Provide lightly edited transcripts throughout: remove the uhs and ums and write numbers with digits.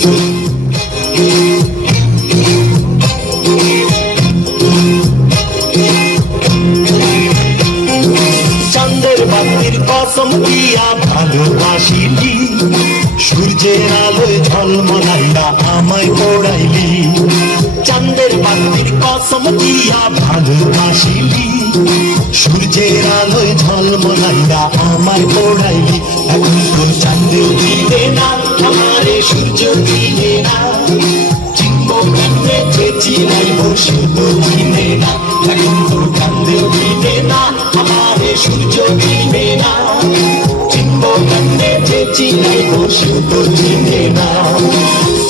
চাঁদের বাতির কসম দিয়া ভালোবাসিলি, সূর্যের আলোয় ঝলমলাইয়া আমায় পড়াইলি। চাঁদের বাতির কসম দিয়া ভালোবাসিলি, সূর্যের আলোয় ঝলমলাইয়া আমায় পড়াইলি। এখন তো চাঁদেও দিবে না আমারে, সূর্য দিবে না, চিনব কেমনে যে চিনাইব সে তো চিনে না। এখন তো চাঁদেও দিবে না আমারে, সূর্য দিবে না, চিনব কেমনে যে চিনাইব সে তো চিনে না।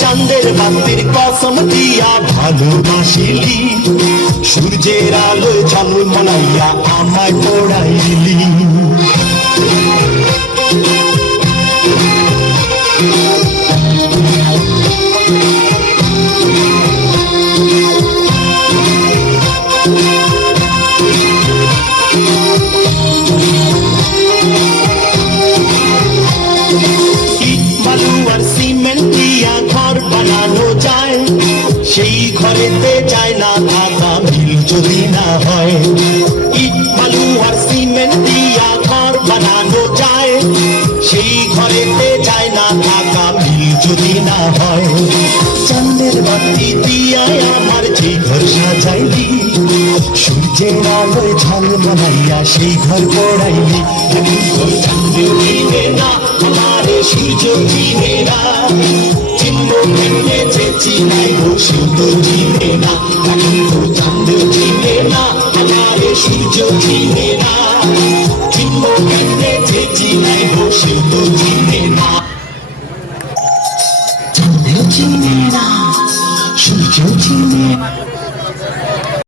চাঁদের বাতির কসম দিয়া ভালোবাসিলি, সূর্যের আলোয় ঝলমলাইয়া আমায় পড়াইলি। সেই ঘরেতে যায় না থাকা মিল যদি না হয়। ইট বালু আর সিমেন্ট দিয়া ঘর বানানো যায়, সেই ঘরেতে যায় না থাকা মিল যদি না হয়। চাঁদের বাতি দিয়ায় আমার যে ঘর সাজাইলি, সূর্যের আলোয় ঝলমলাইয়া সেই ঘর পড়াইলি। এখন তো চাঁদেও দিবে না আমারে, সূর্য দিবে না, চিনব কেমনে যে চিনাইব সে তো চিনে না। এখন তো চাঁদেও চিনে না আমারে, সূর্য চিনে না, চিনব কেমনে যে চিনাইব সে তো চিনে না। চাঁদেও চিনে না, সূর্য চিনে না।